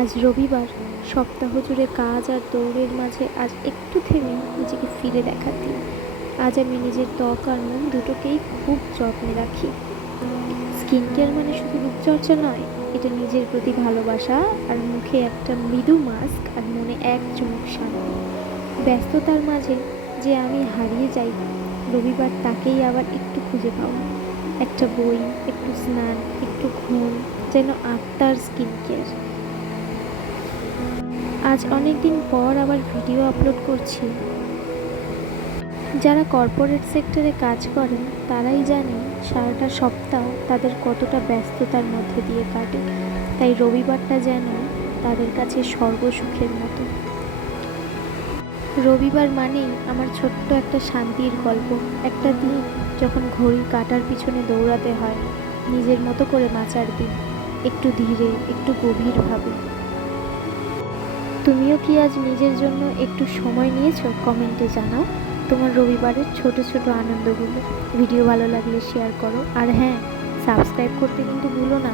আজ রবিবার। সপ্তাহ জুড়ে কাজ আর দৌড়ের মাঝে আজ একটু থেমে নিজেকে ফিরে দেখার দিন। আজ আমি নিজের ত্বক আর মুখ দুটোকেই খুব যত্নে রাখি। স্কিন কেয়ার মানে শুধু রূপচর্চা নয়, এটা নিজের প্রতি ভালোবাসা। আর মুখে একটা মৃদু মাস্ক আর মনে এক চুমুক শান্তি। ব্যস্ততার মাঝে যে আমি হারিয়ে যাই, রবিবার তাকেই আবার একটু খুঁজে পাওয়া। একটা বই, একটু স্নান, একটু ঘুম, যেন আত্মার স্কিন কেয়ার। আজ অনেক দিন পর আবার ভিডিও আপলোড করছি। যারা কর্পোরেট সেক্টরে কাজ করেন তারাই জানেন সারাটা সপ্তাহ তাদের কতটা ব্যস্ততার মধ্যে দিয়ে কাটে। তাই রবিবারটা যেন তাদের কাছে স্বর্গসুখের মতো। রবিবার মানেই আমার ছোট্ট একটা শান্তির গল্প। একটা দিন যখন ঘড়ির কাঁটার পিছনে দৌড়াতে হয় না, নিজের মতো করে বাঁচার দিন। একটু ধীরে, একটু গভীরভাবে। তুমিও কি আজ নিজের জন্য একটু সময় নিয়েছো? কমেন্টে জানাও তোমার রবিবারের ছোট ছোট আনন্দগুলো। ভিডিও ভালো লাগলে শেয়ার করো, আর হ্যাঁ, সাবস্ক্রাইব করতে কিন্তু ভুলো না।